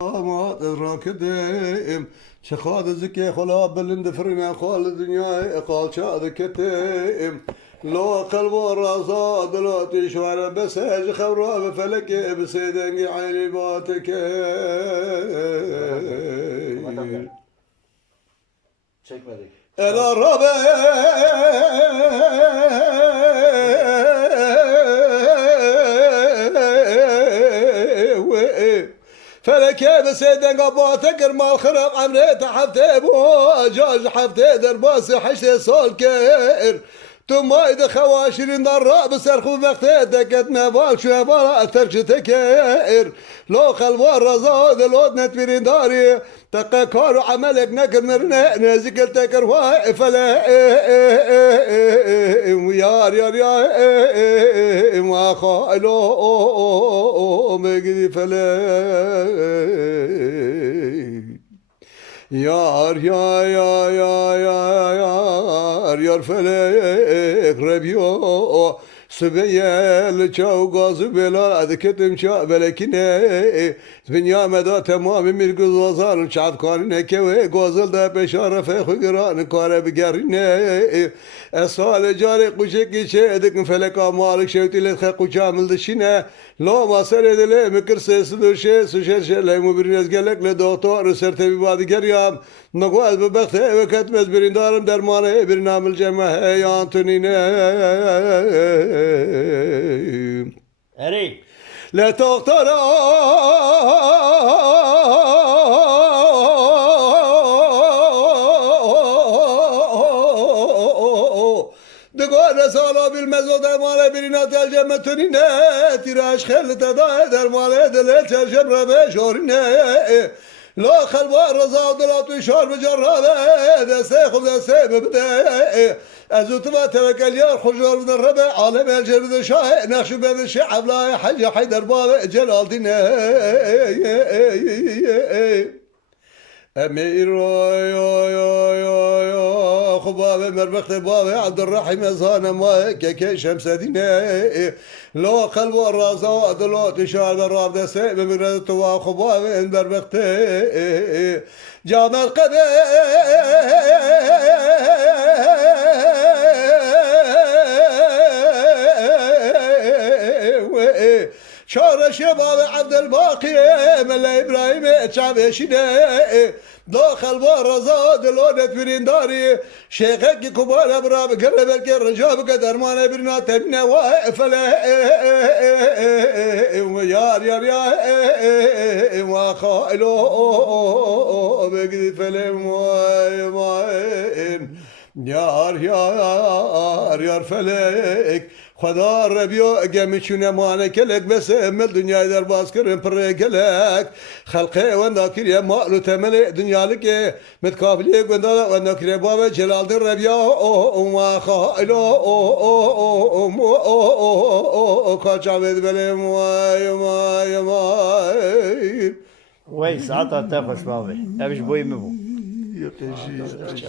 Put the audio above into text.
ما راكدم شخاد زكي خلا بلند فرنا خال دنيا قال شاد كتم لو قلب الرازا دلوتي شوارع بس اج خبره بفلك بسيدني عيني باتك Çekmedik. الربع فلك بسيدن قباتك المال خرب عمريت حفتي بوجاج حفتي درباس حشتي صول كير ثم إذا خواشرين ضراء بسرخو بختي دكت نبال شوفالا ترشتكير لو خلوا الرزاد لود نتفيرين داري تقى كارو عملك نكر مرنا نازك التكر واي فلا يار يار يار ما خالو مجدي فلا يار يا يا يا يا يار يار فلك ربيو سبيل çav gazı bela adiketim ça belekine dünya meda tamam mirguz vazar çav karine keve gazıl da beşara fe khigran kare bigarine esal cari kuşek geçe edik felek amalik şevtilet khaqu camil dışine lo masar edile mikir sesi duşe suşer şerle mubirnez gelekle doktor serte bir badi geryam nagwaz bebekte ve ketmez birindarım dermanı bir namil cemahe yantunine Eri. لا تختار دقار رسالة بالمزود مال برينات الجمتنين تراش خل تدا در مال دل ترجم ربش أورينا لا خلوا رضا دلات وشار بجربه دسته خب دسته ببده ازوت ما توكل يا خجار من الربع عالم الجرد شاه نخش بين الشعب لا حج حيدر باب جلال دين امير يا خباب مربخت باب عبد الرحيم زان ما كك شمس دين لو قلب الرازا دلات شار الراب دسته بمرد تو خباب مربخت جامل قدر شار شباب عبد الباقي ملا ابراهيم شابشينه داخل ورزا دلونت برينداري شيخك كبار ابراب قرب الرجاب قدر ما نبرنا تبنا وفلا يار يار يا ما خالو بقدي فلم يار يار يار فلك خدا ربيو قمشونا مانا كلك بس امل دنيا در باز کرن پر كلك خلقه ونداكر يا مالو تملي دنيا لك متكافلي ونداكر يا بابا جلال در ربيو وما خالو كاچاويد بلي ماي ماي ماي Vay saat hatta hoş abi. Tabii boyu mu bu? يقشي